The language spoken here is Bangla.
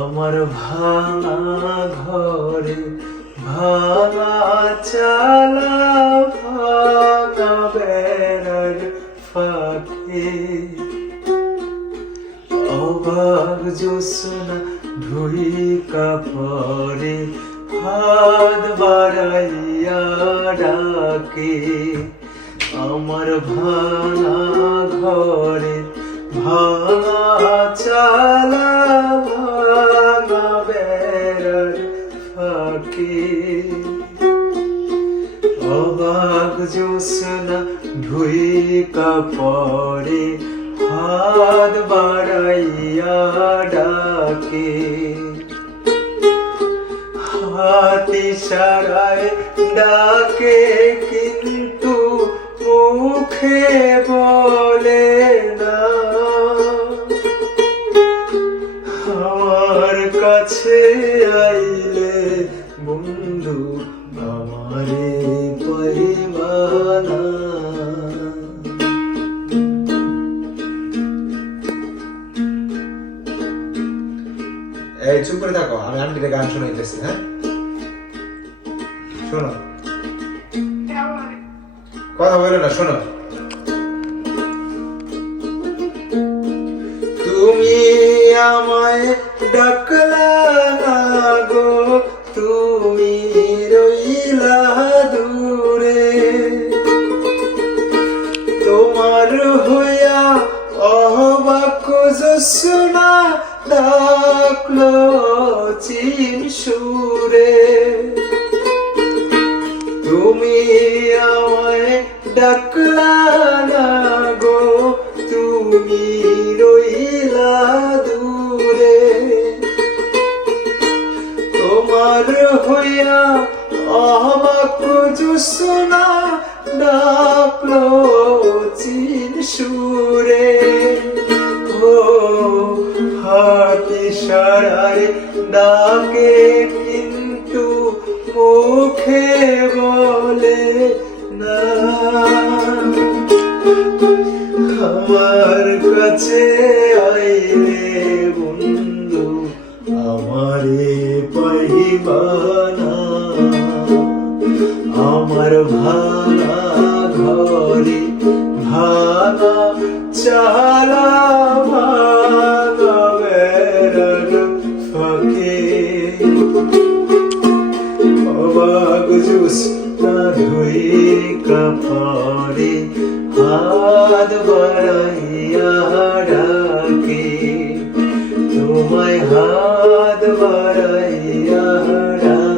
আমার ভাঙা ঘরে ভাঙা চালা ভাঙা বেড়ার ফাঁকে অবাক জ্যোৎস্না ঢুইকা পরে হাত বাড়াইয়া ডাকে আমার ভাঙা ঘরে ভাঙা চালা ভাঙা বেড়ার ফাঁকে অবাক জ্যোৎস্না ঢুইকা পরে হাত বাড়াইয়া ডাকে হাত ইশারায় ডাকে কিন্তু মুখে বলে না আমার কাছে আইলে বন্ধু আমারে পাইবা না। এই চুপ করে থাকো, আমি আন্টিকে গান শোনাইতেছি। হ্যাঁ শোনো, কথা বলো না, শোনো। তুমি আমায় ডাকলা না গো, তুমি রইলা দূরে, তোমার হইয়া অবাক জ্যোৎস্না ডাকলো চিন সুরে। তুমি আমায় ডাকলা না গো, তুমি রইলা দূরে, তোমার হইয়া অবাক জ্যোৎস্না ডাকলো চিন সুরে। ও হাত ইশারায় ডাকে কিন্তু মুখে বলে না আমার কাছে আইলে বন্ধু আমারে পাইবা না। আমার ভাঙা ঘরে ভাঙা চালা ভাঙা বেড়ার ফাঁকে অবাক জ্যোৎস্না ঢুইকা পরে হাত বাড়াইয়া ডাকে তোমায় হাত বাড়াইয়া ডাকে।